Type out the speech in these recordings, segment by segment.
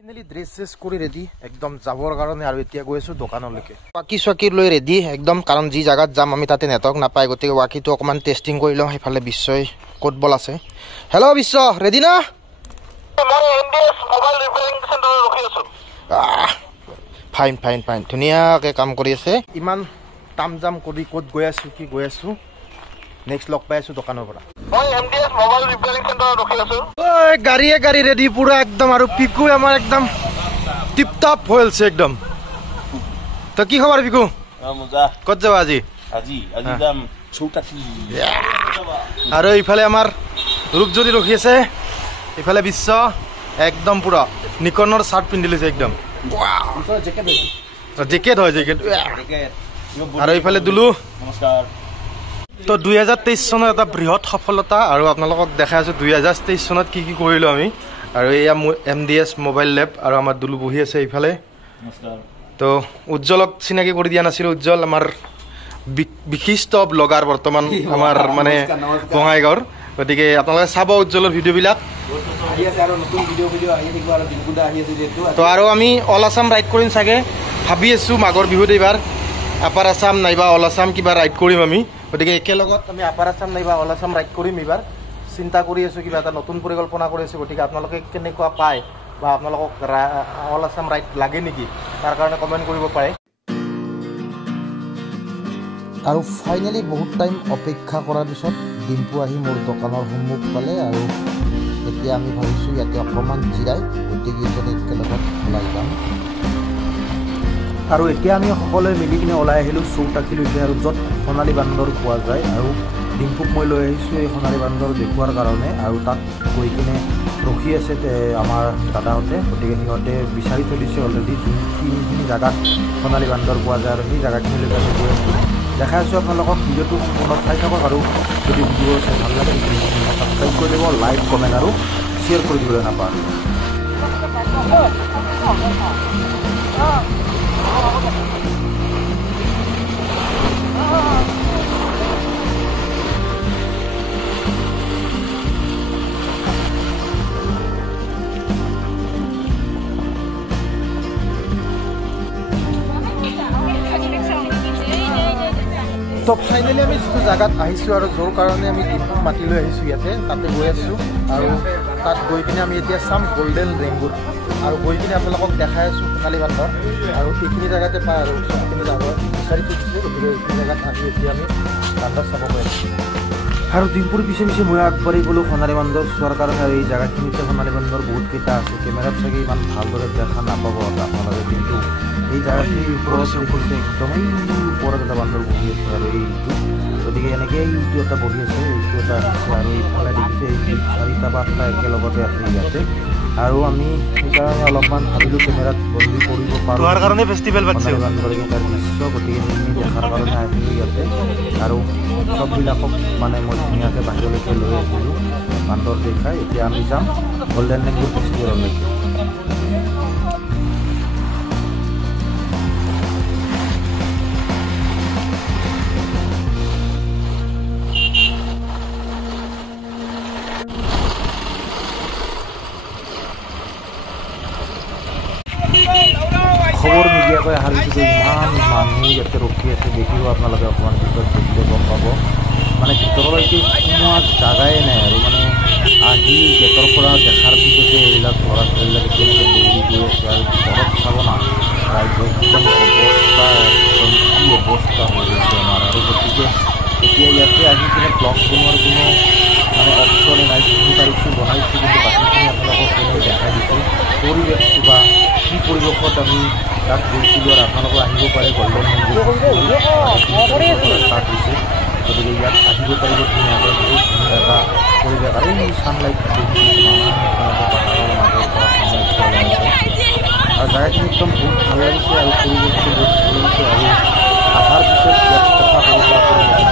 Finally dress চেছ কৰি ready একদম যাবৰ কাৰণে আৰু এতিয়া গৈ আছো দোকানলৈকে বাকি চকী লৈ ৰেডি একদম কাৰণ যি জায়গাত যাম আমি তাতে নেটৱৰ্ক নাপায় গতিকে ৱাকিটো অকমান টেষ্টিং কৰি লওঁ সেইফালে বিশ্বই কোড বল আছে হেল্ল' বিশ্ব ৰেডি না মই এমডিএস মোবাইল ৰিপেয়াৰিং চেণ্টাৰত ৰখি আছো ফাইন ফাইন ফাইন ধুনীয়াকৈ কাম কৰি আছে ইমান তাম জাম কৰি ক'ত গৈ আছো কি গৈ আছো নেক্সট লগ পাই আছো দোকানৰ পৰা মই এমডিএস মোবাইল ৰিপেয়াৰিং চেণ্টাৰত ৰখি আছো ওই গাড়ীয়ে গাড়ী ৰেডি পুৰা একদম আৰু পিকু আমাৰ একদম টিপটপ হৈছে একদম তো কি খবৰ পিকু মজা ক'ত যাবা আজি আজি যাম চৌটাকি আৰু ইফালে আমাৰ ৰূপজ্যোতি ৰখি আছে ইফালে বিশ্ব একদম পুৰা নিকনৰ শাৰ্ট পিন্ধি লৈছে একদম জেকেট হয় জেকেট আৰু ইফালে দুলু নমস্কাৰ তো 2023 চনৰ এটা বৃহৎ সফলতা আৰু আপোনালোকক দেখাই আছো 2023 চনত কি কি কৰিলো আমি আৰু এয়া এমডিএস মোবাইল লেব আৰু আমাৰ দুলু বহি আছে ইফালে নমস্কাৰ তো উজ্জ্বলক চিনাকি কৰি দিয়া নাছিল উজ্জ্বল আমাৰ বিশিষ্ট ব্লগাৰ বৰ্তমান আমাৰ মানে বঙাইগাঁৱৰ গতিকে আপোনালোকে চাব উজ্জ্বলৰ ভিডিঅ'বিলাক তো আৰু আমি অল আছাম ৰাইড কৰিম চাগে ভাবি আছো মাঘৰ বিহুত এইবাৰ আপাৰ আছাম নাইবা অল আছাম কিবা ৰাইড কৰিম আমি গতিকে একেলগত আমি আপাৰ আছাম নাইবা অল আছাম ৰাইড কৰিম এইবাৰ চিন্তা কৰি আছো কিবা এটা নতুন পৰিকল্পনা কৰি আছো গতিকে আপোনালোকে কেনেকুৱা পায় বা আপোনালোকক অল আছাম ৰাইড লাগে নেকি তাৰ কাৰণে কমেণ্ট কৰিব পাৰে আৰু ফাইনেলি বহুত টাইম অপেক্ষা কৰাৰ পিছত ডিম্পু আহি মোৰ দোকানৰ সন্মুখ পালে আৰু এতিয়া আমি ভাবিছোঁ ইয়াতে অকণমান জিৰাই গোটেইকেইজনে একেলগত ওলাই যাম আৰু এতিয়া আমি সকলোৱে মিলি কিনে ওলাই আহিলোঁ চৌটাকিলৈকে আৰু য'ত সোণালী বান্দৰ পোৱা যায় আৰু ডিম্পুক মই লৈ আহিছোঁ এই সোণালী বান্দৰ দেখুৱাৰ কাৰণে আৰু তাত গৈ কিনে ৰখি আছে আমাৰ দাদাহঁতে গতিকে সিহঁতে বিচাৰি থৈ দিছে অলৰেডি যোনখিনি জেগাত সোণালী বান্দৰ পোৱা যায় আৰু সেই জেগাখিনিলৈকে আমি গৈ আছোঁ দেখাই আছোঁ আপোনালোকক ভিডিঅ'টো সম্পূৰ্ণ চাই থাকক আৰু যদি ভিডিঅ' চাই ভাল লাগে ছাবস্ক্ৰাইব কৰি দিব লাইক কমেণ্ট আৰু শ্বেয়াৰ কৰি দিবলৈ নাপাহৰিব তো ফাইনেলি আমি যিটো জেগাত আহিছোঁ আৰু য'ৰ কাৰণে আমি মাতি লৈ আহিছোঁ ইয়াতে তাতে গৈ আছোঁ আৰু তাত গৈ কিনে আমি এতিয়া চাম গল্ডেন ৰেইনব'ত আৰু গৈ কিনে আপোনালোকক দেখাই আছোঁ সোণালী বান্দৰ আৰু এইখিনি জেগাতে পায় আৰু চবখিনি জেগা বিচাৰি থৈ দিছোঁ গতিকে এইখিনি জেগাত আহি এতিয়া আমি বান্দৰ চাব গৈ আছোঁ আৰু ডিম্পুৰ পিছে পিছে মই আগবাঢ়ি গ'লোঁ সোণালী বান্দৰ চোৱাৰ কাৰণে আৰু এই জেগাখিনিতে সোণালী বান্দৰ বহুতকেইটা আছে কেমেৰাত চাগে ইমান ভালদৰে দেখা নাপাব আপোনালোকে কিন্তু এই জেগাখিনিৰ ওপৰত একদমেই ওপৰত এটা বান্দৰ বহি আছে আৰু এইটো গতিকে এনেকৈ এইটো এটা বহি আছে এইটো এটা আছে আৰু এইফালে দেখিছে এই 4টা 5টা একেলগতে আছে ইয়াতে আৰু আমি সেইকাৰণে অলপমান ভাবিলোঁ কেমেৰাত বন্দী কৰিব পাৰোঁ তাৰ কাৰণে ফেষ্টিভেল পাতিছে বান্দৰকেইটাৰ দৃশ্য গতিকে সেইখিনি দেখাৰ কাৰণে আহিলোঁ ইয়াতে আৰু চববিলাকক মানে মই ধুনীয়াকৈ বাহিৰলৈকে লৈ আহিলোঁ বান্দৰ দেখাই এতিয়া আমি যাম গল্ডেন ৰেইনব' ফেষ্টিভেললৈকে খবৰ নিদিয়াকৈ অহাৰ পিছতে ইমান মানুহ ইয়াতে ৰখি আছে দেখিব আপোনালোকে অকণমান ভিতৰত দেখিলে গম পাব মানে ভিতৰলৈকে সোমোৱা জাগাই নাই আৰু মানে আহি গেটৰ পৰা দেখাৰ পিছতে এইবিলাক ল'ৰা ছোৱালীবিলাকে কেনেকৈ দৌৰি গৈ আছে আৰু ঘৰত চাব না ৰাইজৰ একদম অৱস্থা একদম কি অৱস্থা হৈ গৈছে আমাৰ আৰু গতিকে এতিয়া ইয়াতে আহি কিনে ব্লগ বনোৱাৰ কোনো মানে অপশ্যনে নাই যিখিনি পাৰিছোঁ বনাইছোঁ কিন্তু বাকীখিনি আপোনালোকক কেনেকৈ দেখাই দিছোঁ পৰিৱেশটো বা কি পৰিৱেশত আমি তাত গৈছিলোঁ আৰু আপোনালোকে আহিব পাৰে গল্ডেন ষ্টাৰ্ট হৈছে গতিকে ইয়াত আহিব পাৰিব ধুনীয়াকৈ বহুত ধুনীয়া এটা পৰিৱেশ আৰু এই ছানলাইট পাহাৰৰ মাজৰ পৰা ছানলাইট ওলাই আছে আৰু জেগাখিনি একদম বহুত ভাল লাগিছে আৰু পৰিৱেশটো বহুত ভাল লাগিছে আৰু অহাৰ পিছত ইয়াত কথা ক'ব পৰা পৰিৱেশ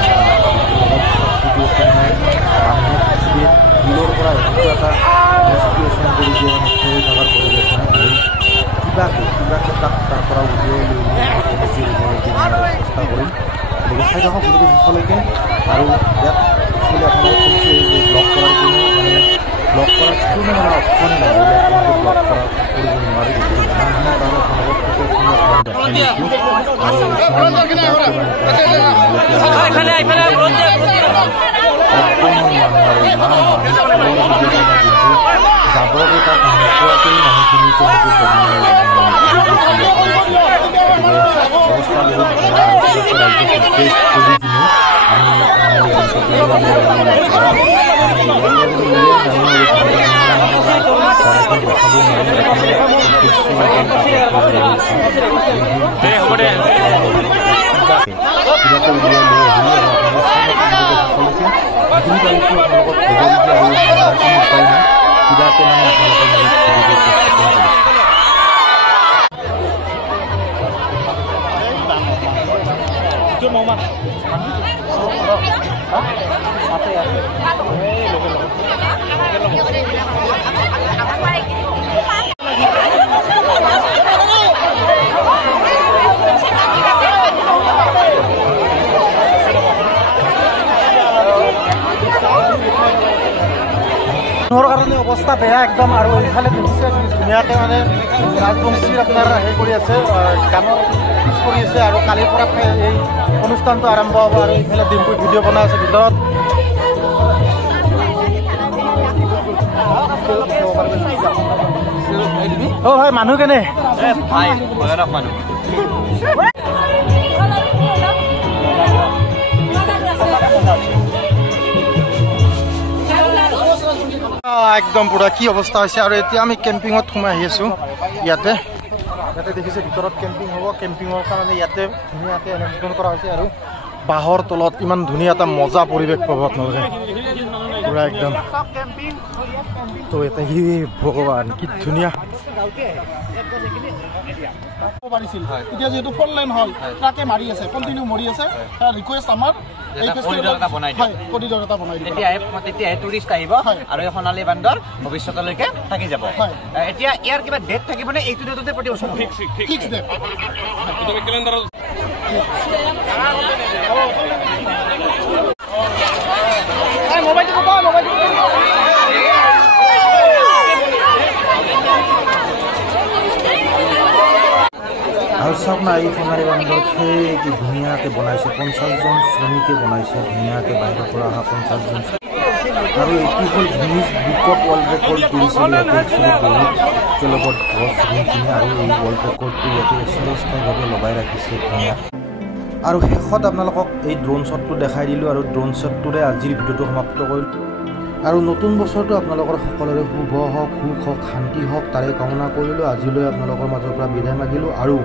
বিলৰ পৰা এনেকুৱা এটা চিটুৱেশ্যন কৰি দিয়ে মানে থৈ থকাৰ পৰিৱেশ নাই আৰু কিবাকৈ তাক তাৰ পৰা উলিয়াই লৈ চেষ্টা কৰিম গতিকে চাই থাকক ভিডিঅ'টো শেষলৈকে আৰু ইয়াত একচুৱেলি আপোনালোকক কৈছে যে ব্লগ কৰাৰ কোনো মানে ব্লক কৰাৰ কোনো মানে অপশ্যন নাই ইয়াত ব্লক কৰা কৰিব নোৱাৰি যাবগে তাত নোপোৱাকৈ মানুহখিনি অৱস্থা বহুত বেয়া টেষ্ট কৰি কিনে কাৰণে অৱস্থা বেয়া একদম আৰু এইফালে দেখিছে ধুনীয়াকৈ মানে ৰাজবংশীৰ আপোনাৰ হেৰি কৰি আছে গানৰ কৰি আছে আৰু কালিৰ পৰা এই অনুষ্ঠানটো আৰম্ভ হ'ব আৰু এইফালে ডিম্পুই ভিডিঅ' বনাই আছে ভিতৰত অ' ভাই মানুহ কেনে একদম পুৰা কি অৱস্থা হৈছে আৰু এতিয়া আমি কেম্পিঙত সোমাই আহি আছোঁ ইয়াতে দেখিছে ভিতৰত কেম্পিং হ'ব কেম্পিঙৰ কাৰণে ইয়াতে ধুনীয়াকৈ আয়োজন কৰা হৈছে আৰু বাঁহৰ তলত ইমান ধুনীয়া এটা মজা পৰিৱেশ পাব আপোনালোকে পুৰা একদম তো এটা কি ভগৱান কি ধুনীয়া এতিয়া যেহেতু ফোন লাইন হল ট্ৰাকে মাৰি আছে কণ্টিনিউ মৰি আছে ৰিকুৱেষ্ট আমাৰ তেতিয়াহে টুৰিষ্ট আহিব আৰু এই সোণালী বান্দৰ ভৱিষ্যতলৈকে থাকি যাব এতিয়া ইয়াৰ কিবা ডেট থাকিবনে এইটো ডেটতে প্ৰতি বছৰ আৰু চাওক না এই সোণালী বান্দৰ কি ধুনীয়াকৈ বনাইছে 50জন শ্ৰমিকে বনাইছে ধুনীয়াকৈ বাহিৰৰ পৰা অহা 50জন আৰু এইটো হ'ল গিনিজ বুকত ৱৰ্ল্ড ৰেকৰ্ড কৰিছে ইয়াতে একচুৱেলি বহুত লগত গছ ৰুই কিনে আৰু এই ৱৰ্ল্ড ৰেকৰ্ডটো ইয়াতে চিৰস্থায়ীভাৱে লগাই ৰাখিছে ধুনীয়া আৰু শেষত আপোনালোকক এই ড্ৰোন শ্বটটো দেখাই দিলোঁ আৰু ড্ৰোন শ্বটটোৰে আজিৰ ভিডিঅ'টো সমাপ্ত কৰিলোঁ আৰু নতুন বছৰটো আপোনালোকৰ সকলোৰে শুভ হওক সুখ হওক শান্তি হওক তাৰে কামনা কৰিলোঁ আজিলৈ আপোনালোকৰ মাজৰ পৰা বিদায় মাগিলোঁ আৰু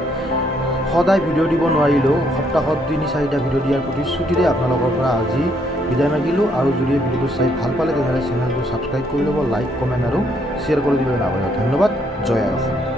সদায় ভিডিঅ' দিব নোৱাৰিলেও সপ্তাহত 3-4টা ভিডিঅ' দিয়াৰ প্ৰতিশ্ৰুতিৰে আপোনালোকৰ পৰা আজি বিদায় মাগিলোঁ আৰু যদি ভিডিঅ'টো চাই ভাল পালে তেনেহ'লে চেনেলটো ছাবস্ক্ৰাইব কৰি ল'ব লাইক কমেণ্ট আৰু শ্বেয়াৰ কৰি দিবলৈ নাপাহৰিব ধন্যবাদ জয় আই অসম।